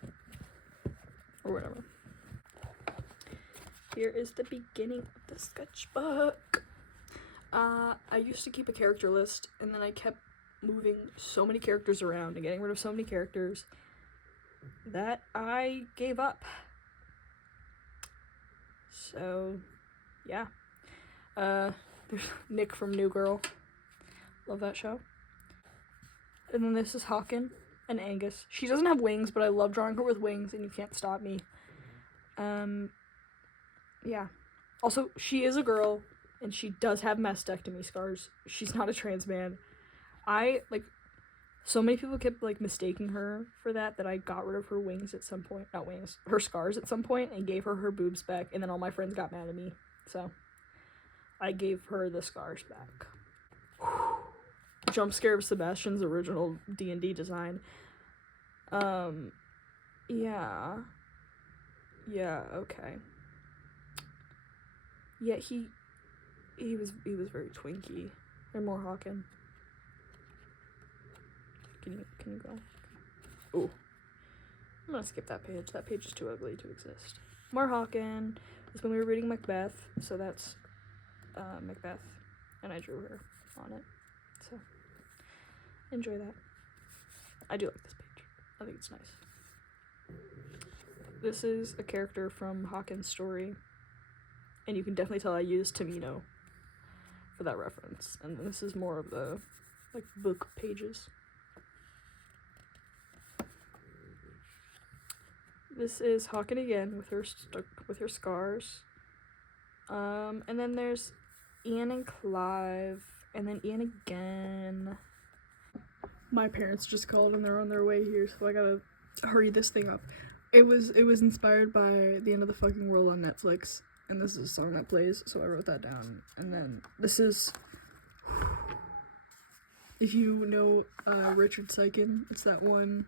Or whatever. Here is the beginning of the sketchbook. I used to keep a character list, and then I kept moving so many characters around and getting rid of so many characters that I gave up. So, yeah. There's Nick from New Girl. Love that show. And then this is Hawken and Angus. She doesn't have wings, but I love drawing her with wings, and you can't stop me. Yeah. Also, she is a girl, and she does have mastectomy scars. She's not a trans man. So many people kept, like, mistaking her for that I got rid of her wings at some point. Not wings. Her scars at some point, and gave her boobs back, and then all my friends got mad at me. So, I gave her the scars back. Jump scare of Sebastian's original D&D design. Yeah. Yeah, okay. Yeah, he was very twinky. Or more Hawken. Can you go? Ooh. I'm gonna skip that page. That page is too ugly to exist. More Hawken. It's when we were reading Macbeth, so that's Macbeth, and I drew her on it. So enjoy that. I do like this page. I think it's nice. This is a character from Hawken's story, and you can definitely tell I used Tamino for that reference. And this is more of the, like, book pages. This is Hawken again with her scars. And then there's Ian and Clive, and then Ian again. My parents just called and they're on their way here, so I gotta hurry this thing up. It was inspired by The End of the Fucking World on Netflix, and this is a song that plays, so I wrote that down. And then this is, if you know Richard Sykin, it's that one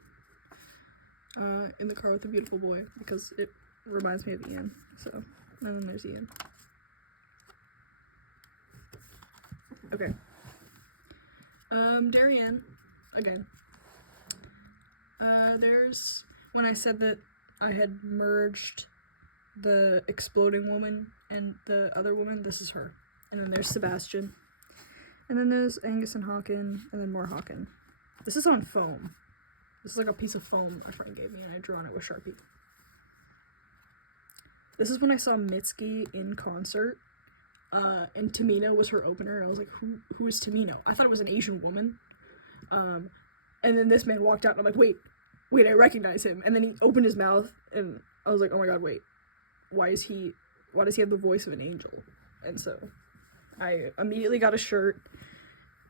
In the Car with the Beautiful Boy, because it reminds me of Ian. So, and then there's Ian. Okay. Darien, again. There's, when I said that I had merged the exploding woman and the other woman, this is her. And then there's Sebastian. And then there's Angus and Hawken, and then more Hawken. This is on foam. This is like a piece of foam a friend gave me, and I drew on it with Sharpie. This is when I saw Mitski in concert, and Tamino was her opener, and I was like, who is Tamino? I thought it was an Asian woman. And then this man walked out, and I'm like, wait, I recognize him. And then he opened his mouth, and I was like, oh my god, wait. Why does he have the voice of an angel? And so I immediately got a shirt,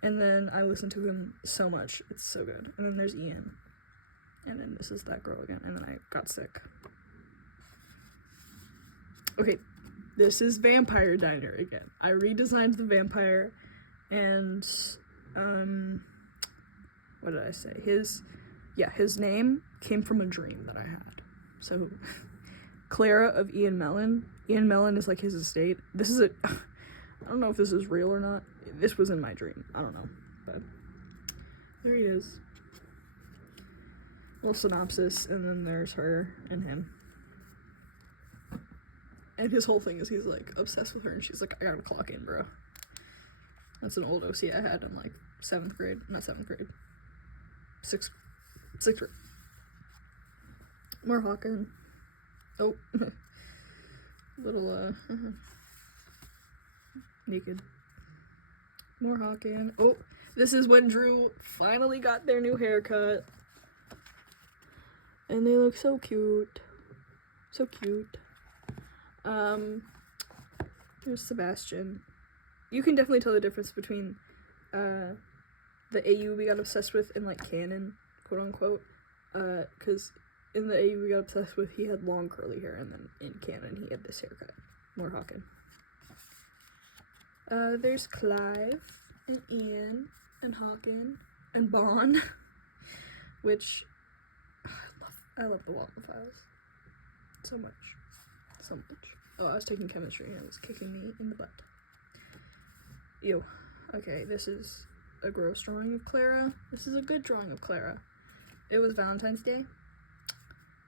and then I listened to him so much. It's so good. And then there's Ian. And then this is that girl again, and then I got sick. Okay, this is Vampire Diner again. I redesigned the vampire, and, what did I say? His name came from a dream that I had. So, Clara of Ian Mellon. Ian Mellon is like his estate. This is I don't know if this is real or not. This was in my dream. I don't know. But there he is. Little synopsis, and then there's her and him. And his whole thing is he's like obsessed with her, and she's like, I gotta clock in, bro. That's an old OC I had in like 7th grade. Not 7th grade. 6th grade. More Hawken. Oh. Little, naked. More Hawken. Oh, this is when Drew finally got their new haircut. And they look so cute. So cute. Here's Sebastian. You can definitely tell the difference between, the AU we got obsessed with in, like, canon, quote unquote, because in the AU we got obsessed with, he had long curly hair, and then in canon he had this haircut. More Hawken. There's Clive, and Ian, and Hawken, and Bond, which, I love the Walton Files. So much. So much. Oh, I was taking chemistry, and it was kicking me in the butt. Ew. Okay, this is a gross drawing of Clara. This is a good drawing of Clara. It was Valentine's Day,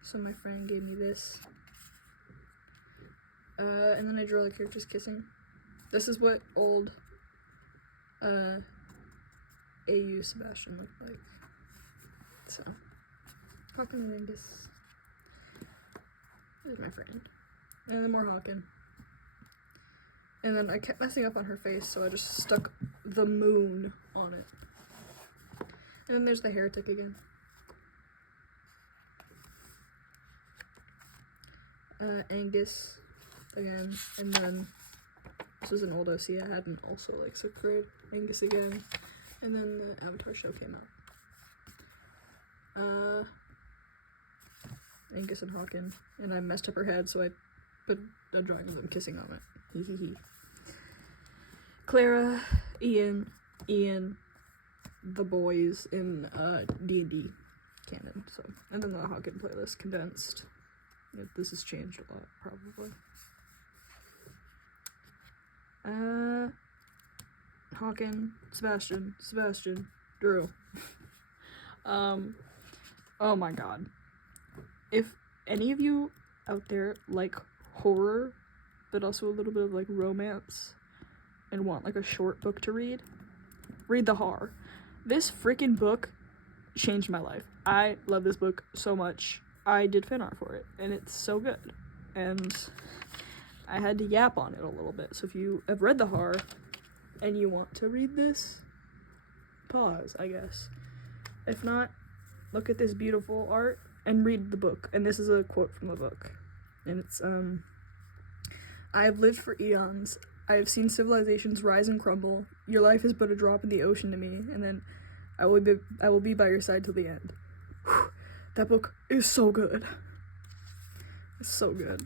so my friend gave me this. And then I drew all the characters kissing. This is what old AU Sebastian looked like. So, Hawken and Angus. There's my friend. And then more Hawken. And then I kept messing up on her face, so I just stuck the moon on it. And then there's the heretic again. Angus again, and then this was an old OC I had in also like 6th grade. Angus again, and then the Avatar show came out. Angus and Hawken, and I messed up her head, so I put a drawing of them kissing on it. Hee hee hee. Clara, Ian, the boys in D&D canon. So, and then the Hawken playlist condensed. This has changed a lot, probably. Hawken, Sebastian, Drew. Oh my god. If any of you out there like horror, but also a little bit of like romance, and want like a short book to read the horror. This freaking book changed my life. I love this book so much. I did fan art for it, and it's so good. And I had to yap on it a little bit. So if you have read the horror and you want to read this, pause, I guess. If not, look at this beautiful art and read the book. And this is a quote from the book. And it's, I have lived for eons. I have seen civilizations rise and crumble. Your life is but a drop in the ocean to me, and then I will be by your side till the end. Whew. That book is so good. It's so good.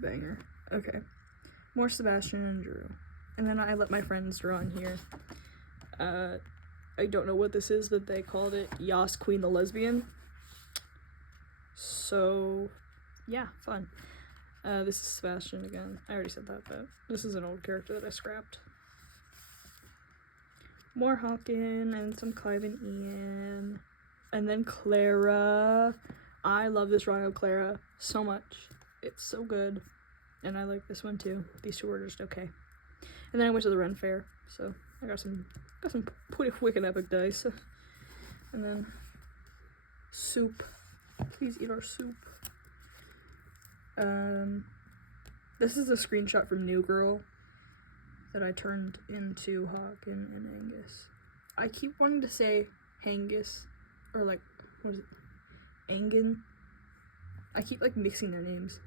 Banger. Okay. More Sebastian and Drew. And then I let my friends draw in here. I don't know what this is, but they called it Yas Queen the Lesbian. So, yeah, fun. This is Sebastian again. I already said that, but this is an old character that I scrapped. More Hawken and some Clive and Ian. And then Clara. I love this drawing of Clara so much. It's so good. And I like this one too. These two were just okay. And then I went to the Ren Fair, so I got some pretty wicked epic dice. And then soup. Please eat our soup. This is a screenshot from New Girl that I turned into Hawken and Angus. I keep wanting to say Hangus, or like, what is it? Angan? I keep like mixing their names.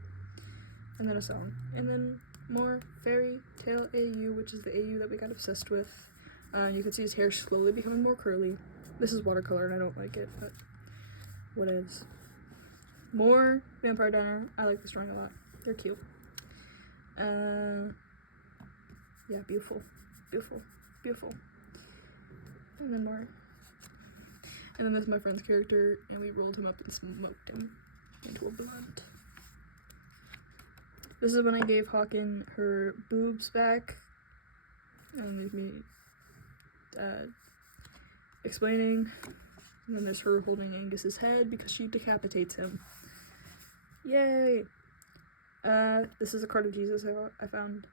And then a song. And then more Fairy Tale AU, which is the AU that we got obsessed with. You can see his hair slowly becoming more curly. This is watercolor and I don't like it, but whatevs. More Vampire Diner. I like this drawing a lot. They're cute. Yeah, beautiful. And then more. And then there's my friend's character, and we rolled him up and smoked him into a blunt. This is when I gave Hawken her boobs back. And there's me explaining. And then there's her holding Angus's head because she decapitates him. Yay! This is a card of Jesus I found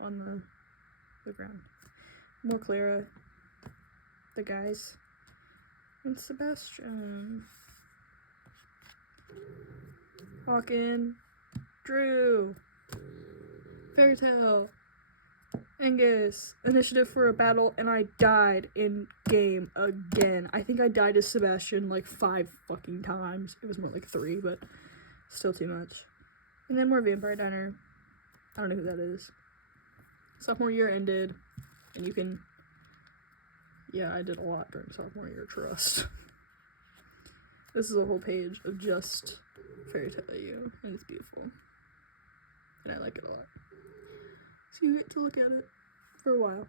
on the ground. More Clara. The guys. And Sebastian. Hawken. Drew. Fairy Tale. Angus. Initiative for a battle, and I died in game again. I think I died as Sebastian like 5 fucking times. It was more like 3, but still too much. And then more Vampire Diner. I don't know who that is. Sophomore year ended, and you can Yeah, I did a lot during sophomore year, trust. This is a whole page of just Fairy Tale You, and it's beautiful. And I like it a lot. So you get to look at it for a while.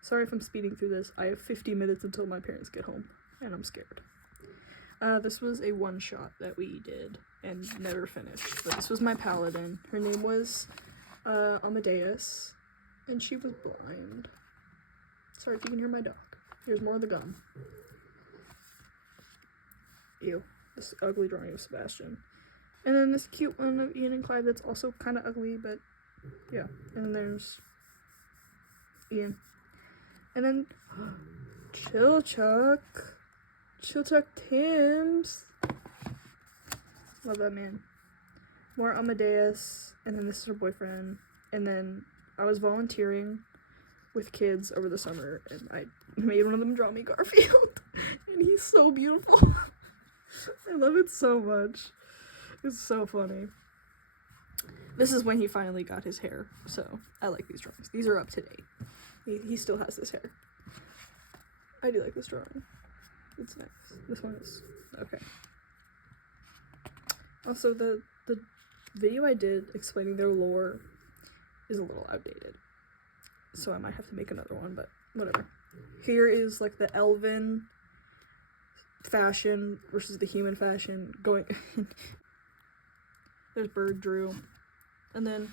Sorry if I'm speeding through this. I have 50 minutes until my parents get home, and I'm scared. This was a one-shot that we did and never finished, but this was my paladin. Her name was Amadeus, and she was blind. Sorry if you can hear my dog. Here's more of the gum. Ew. This ugly drawing of Sebastian. And then this cute one of Ian and Clive that's also kind of ugly, but yeah. And then there's Ian. And then Chilchuck Timms. Love that man. More Amadeus, and then this is her boyfriend. And then I was volunteering with kids over the summer, and I made one of them draw me Garfield. And he's so beautiful. I love it so much. It's so funny. This is when he finally got his hair, so I like these drawings. These are up to date. He still has this hair. I do like this drawing. It's nice. This one is okay. Also, the video I did explaining their lore is a little outdated, so I might have to make another one, but whatever. Here is like the elven fashion versus the human fashion going. There's Bird Drew, and then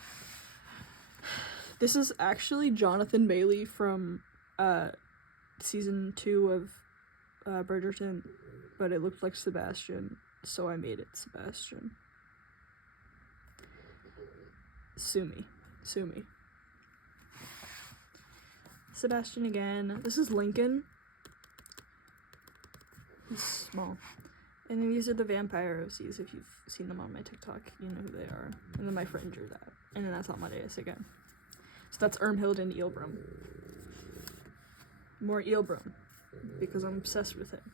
this is actually Jonathan Bailey from season 2 of Bridgerton, but it looked like Sebastian, so I made it Sebastian. Sue me. Sebastian again. This is Lincoln. He's small. And then these are the vampire OCs. If you've seen them on my TikTok, you know who they are. And then my friend drew that. And then that's Amadeus again. So that's Irmhild and Eelbrum. More Eelbrum, because I'm obsessed with him.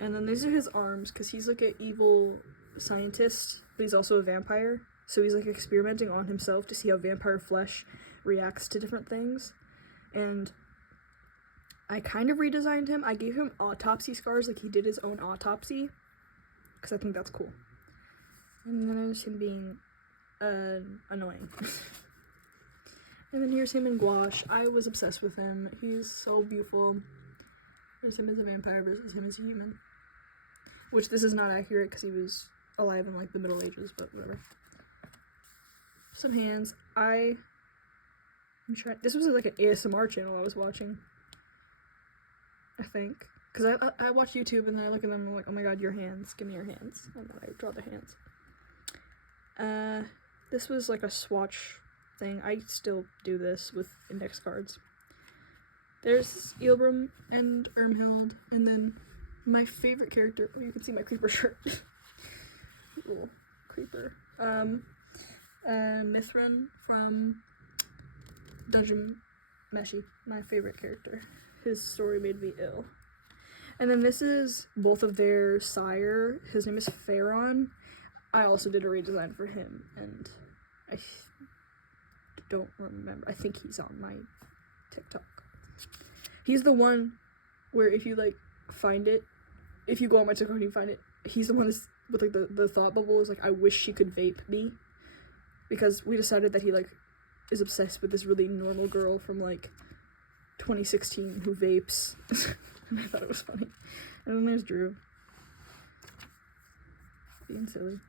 And then these are his arms, because he's like an evil scientist, but he's also a vampire. So he's like experimenting on himself to see how vampire flesh reacts to different things. And I kind of redesigned him. I gave him autopsy scars, like he did his own autopsy, because I think that's cool. And then there's him being annoying. And then here's him in gouache. I was obsessed with him. He's so beautiful. There's him as a vampire versus him as a human. Which this is not accurate because he was alive in like the Middle Ages, but whatever. Some hands. This was like an ASMR channel I was watching, I think. Because I watch YouTube and then I look at them and I'm like, oh my god, your hands. Give me your hands. And then I draw the hands. This was like a swatch thing. I still do this with index cards. There's Eelbrum and Irmhild, and then my favorite character. Oh, you can see my creeper shirt. Little creeper. Mithrin from Dungeon Meshi. My favorite character. His story made me ill. And then this is both of their sire. His name is Pharaon. I also did a redesign for him, and I don't remember. I think he's on my TikTok. He's the one where if you like find it, if you go on my TikTok and you find it, he's the one that's with like the thought bubble is like, I wish she could vape me, because we decided that he like is obsessed with this really normal girl from like 2016 who vapes. And I thought it was funny. And then there's Drew being silly.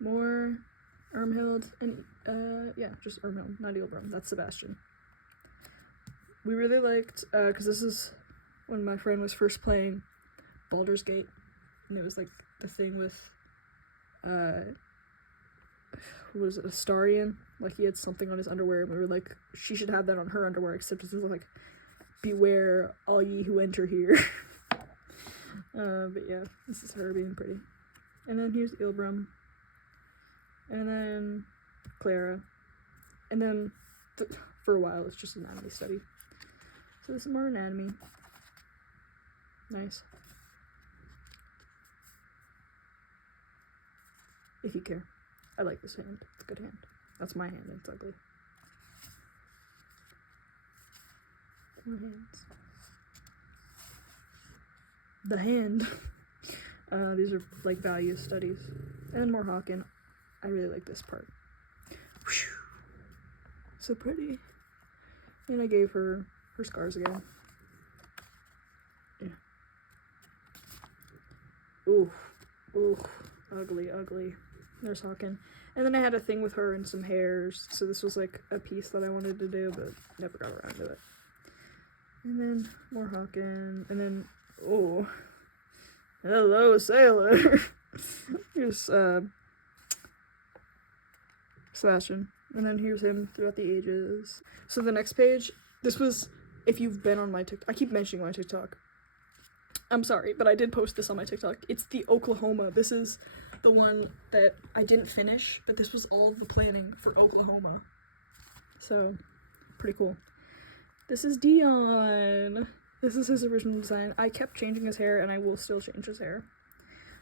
More Irmhild and yeah, just Irmhild, not Eelbrum. That's Sebastian. We really liked because this is when my friend was first playing Baldur's Gate, and it was like the thing with what was it, Astarion? Like he had something on his underwear, and we were like, she should have that on her underwear, except this is like, beware all ye who enter here. But yeah, this is her being pretty. And then here's Eelbrum. And then Clara. And then for a while it's just anatomy study. So this is more anatomy. Nice. If you care. I like this hand. It's a good hand. That's my hand and it's ugly. More hands. The hand. These are like value studies. And more Hawken. I really like this part. Whew. So pretty. And I gave her her scars again. Yeah. Oof. Oof. Ugly, ugly. There's Hawken. And then I had a thing with her and some hairs. So this was like a piece that I wanted to do, but never got around to it. And then more Hawken. And then, oh. Hello, sailor. Here's Sebastian. And then here's him throughout the ages. So the next page, this was, if you've been on my TikTok, I keep mentioning my TikTok. I'm sorry, but I did post this on my TikTok. It's the Oklahoma. This is the one that I didn't finish, but this was all the planning for Oklahoma. So, pretty cool. This is Dion. This is his original design. I kept changing his hair, and I will still change his hair.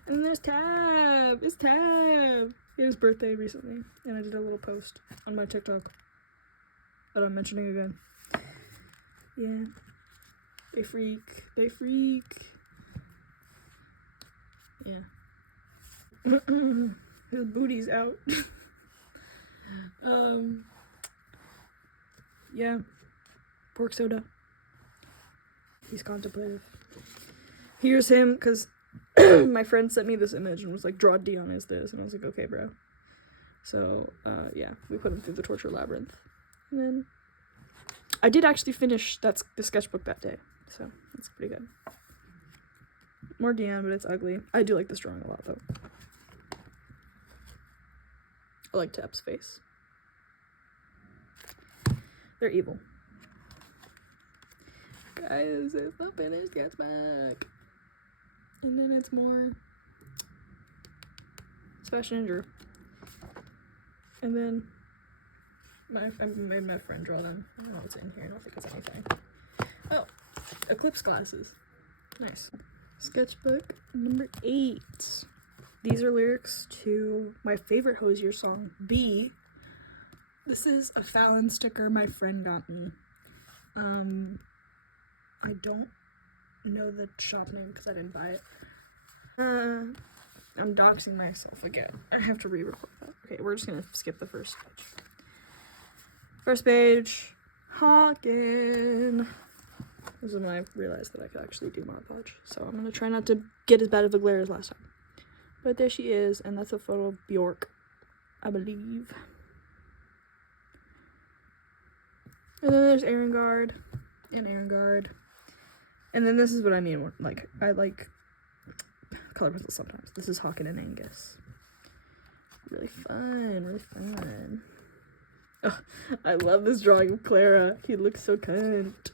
And then there's Tab. It's Tab. He had his birthday recently, and I did a little post on my TikTok that I'm mentioning again. Yeah. They freak. They freak. Yeah. His booty's out. Yeah. Pork soda. He's contemplative. Here's him, because my friend sent me this image and was like, draw Dion as this. And I was like, okay, bro. So, yeah, we put him through the torture labyrinth. And then I did actually finish the sketchbook that day. So, that's pretty good. More Dion, but it's ugly. I do like this drawing a lot, though. I like Tab's face. They're evil. Guys, it's not finished. Gets back. And then it's more Sebastian and Drew. And then I made my friend draw them. I don't know what's in here. I don't think it's anything. Oh, eclipse glasses. Nice. Sketchbook number 8. These are lyrics to my favorite Hosier song, B. This is a Fallon sticker my friend got me. I don't know the shop name because I didn't buy it. I'm doxing myself again. I have to re-record that. Okay, we're just gonna skip the first page. First page, Hawken. This is when I realized that I could actually do Mod Podge. So I'm gonna try not to get as bad of a glare as last time. But there she is, and that's a photo of Bjork, I believe. And then there's Erengard and Erengard. And then this is what I mean, like, I like color pencils sometimes. This is Hawken and Angus. Really fun, really fun. Oh, I love this drawing of Clara. He looks so cunt.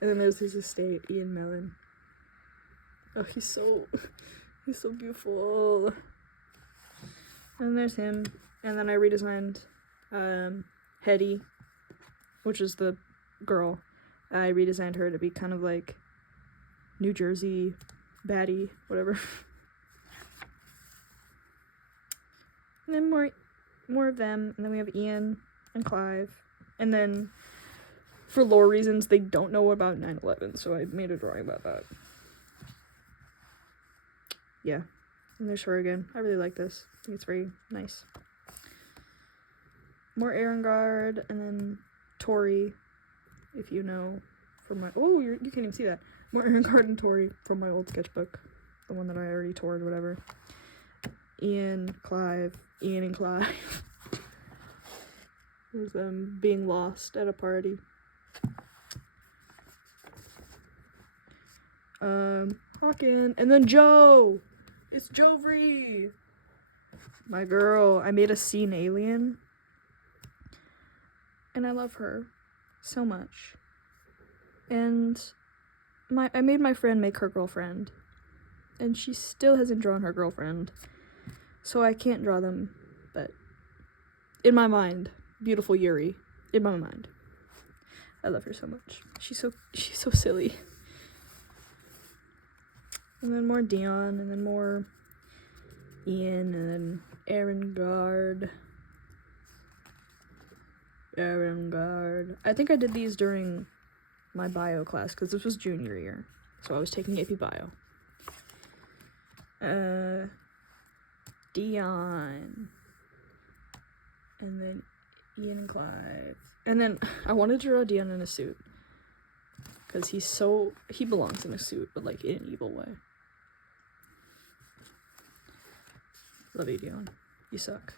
And then there's his estate, Ian Mellon. Oh, he's so beautiful. And there's him. And then I redesigned Hetty, which is the girl. I redesigned her to be kind of like New Jersey baddie, whatever. And then more of them, and then we have Ian and Clive. And then for lore reasons, they don't know about 9/11, so I made a drawing about that. Yeah. And there's her again. I really like this. I think it's very nice. More Erengard, and then Tori, if you know from my... Oh, you can't even see that. More Erengard and Tori from my old sketchbook. The one that I already toured, whatever. Ian and Clive. There's them being lost at a party. Hawken, and then Joe! It's Jovry! My girl. I made a scene alien. And I love her so much. And I made my friend make her girlfriend. And she still hasn't drawn her girlfriend. So I can't draw them, but in my mind, beautiful Yuri. In my mind. I love her so much. She's so silly. And then more Dion, and then more Ian, and then Erengard. I think I did these during my bio class, because this was junior year, so I was taking AP Bio. Dion, and then Ian and Clive, and then I wanted to draw Dion in a suit, because he belongs in a suit, but like in an evil way. Love you, Dion. You suck.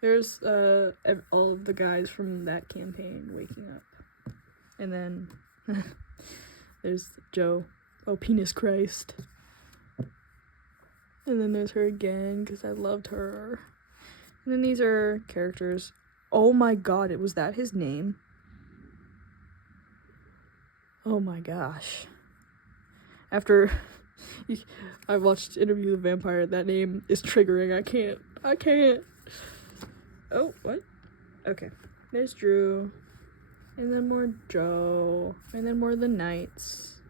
There's all of the guys from that campaign waking up. And then there's Joe. Oh, penis Christ. And then there's her again, because I loved her. And then these are characters. Oh my god, was that his name? Oh my gosh. After I watched Interview with the Vampire, that name is triggering. I can't. Oh, what? Okay. There's Drew. And then more Joe. And then more of the Knights.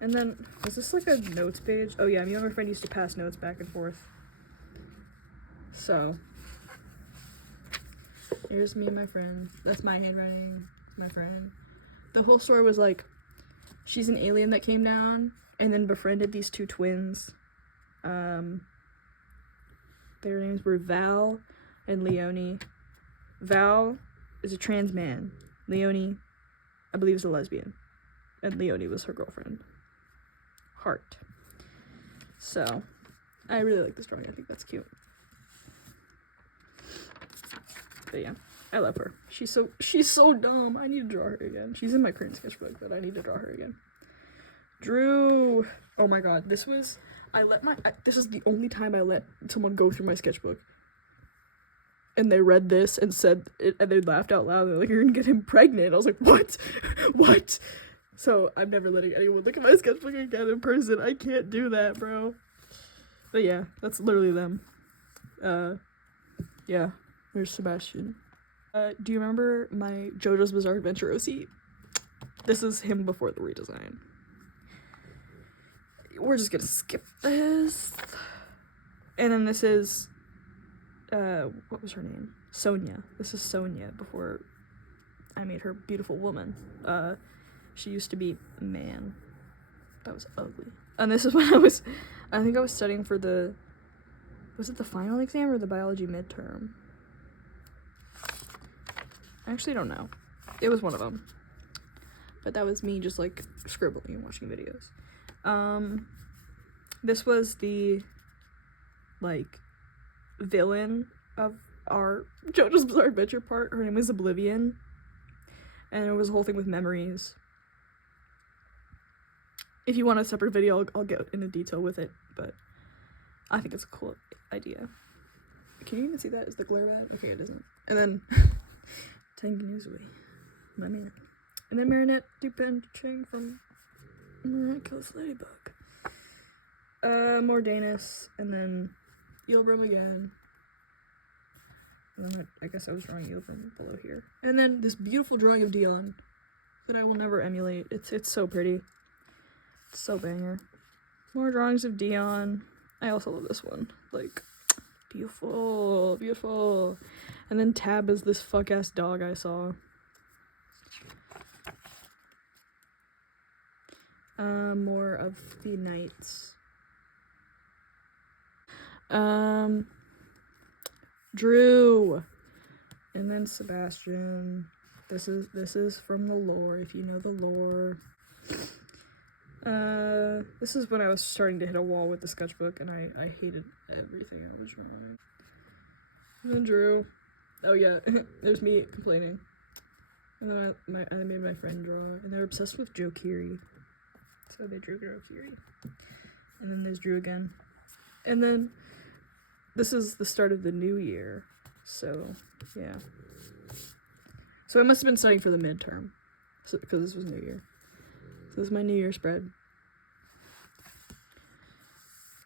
And then, is this like a notes page? Oh yeah, me and my friend used to pass notes back and forth. So, here's me and my friend. That's my handwriting. My friend. The whole story was like, she's an alien that came down and then befriended these two twins. Their names were Val and Leonie. Val is a trans man. Leonie, I believe, is a lesbian. And Leonie was her girlfriend. Heart. So, I really like this drawing. I think that's cute. But yeah, I love her. She's so dumb. I need to draw her again. She's in my current sketchbook, but I need to draw her again. Drew. Oh my god, this is the only time I let someone go through my sketchbook. And they read this and said it, and they laughed out loud. They're like, "You're gonna get him pregnant." I was like, "What? What?" So I'm never letting anyone look at my sketchbook again in person. I can't do that, bro. But yeah, that's literally them. Yeah. There's Sebastian. Do you remember my JoJo's Bizarre Adventure OC? This is him before the redesign. We're just gonna skip this. And then this is, what was her name? Sonia. This is Sonia before I made her beautiful woman. She used to be man. That was ugly. And this is when I think I was studying for was it the final exam or the biology midterm? I actually don't know. It was one of them. But that was me just like scribbling and watching videos. This was the like villain of our JoJo's Bizarre Adventure part. Her name was Oblivion. And it was a whole thing with memories. If you want a separate video, I'll get into detail with it, but I think it's a cool idea. Can you even see that? Is the glare bad? Okay, it isn't. And then Tangy Newsaway, my man. And then Marinette Dupin-Ching from Miraculous Ladybug. More Danis, and then Eelbrim again. And then I guess I was drawing Eelbrim below here. And then this beautiful drawing of Dion that I will never emulate. It's so pretty. It's so banger. More drawings of Dion. I also love this one. Like, beautiful, beautiful. And then Tab is this fuck-ass dog I saw. More of the Knights. Drew. And then Sebastian. This is from the lore, if you know the lore. This is when I was starting to hit a wall with the sketchbook, and I hated everything I was drawing. And then Drew. Oh yeah, there's me complaining. And then I made my friend draw, and they're obsessed with Joe Keery. So they drew Joe Keery. And then there's Drew again. And then this is the start of the new year. So, yeah. So I must have been studying for the midterm. So, because this was New Year. So this is my New Year spread.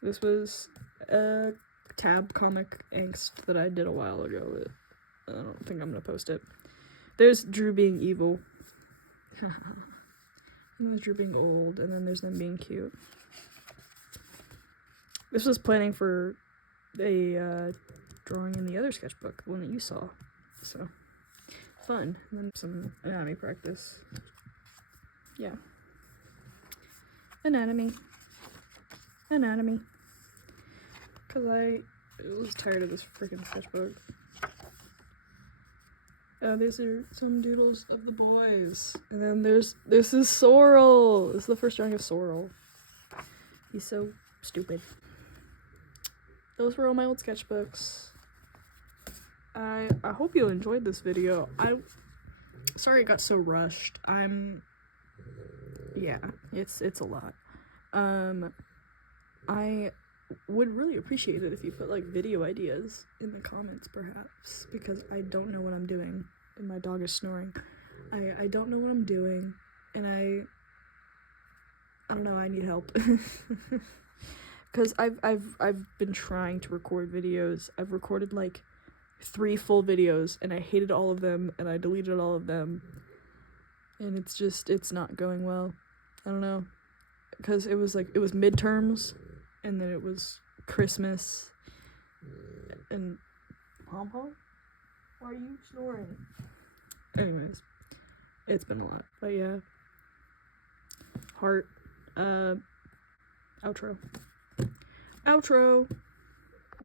This was a Tab comic angst that I did a while ago, but I don't think I'm gonna post it. There's Drew being evil. And there's Drew being old, and then there's them being cute. This was planning for a drawing in the other sketchbook, the one that you saw. So, fun. And then some anatomy practice. Yeah. Anatomy. Because I was tired of this freaking sketchbook. These are some doodles of the boys. And then this is Sorrel. This is the first drawing of Sorrel. He's so stupid. Those were all my old sketchbooks. I hope you enjoyed this video. Sorry it got so rushed. Yeah, it's a lot. I would really appreciate it if you put like video ideas in the comments perhaps, because I don't know what I'm doing and my dog is snoring. I don't know what I'm doing, and I don't know, I need help. Because I've been trying to record videos. I've recorded like 3 full videos and I hated all of them and I deleted all of them, and it's not going well. I don't know, because it was midterms and then it was Christmas and Pom-Pom, why are you snoring? Anyways, it's been a lot, but yeah. Heart. Outro.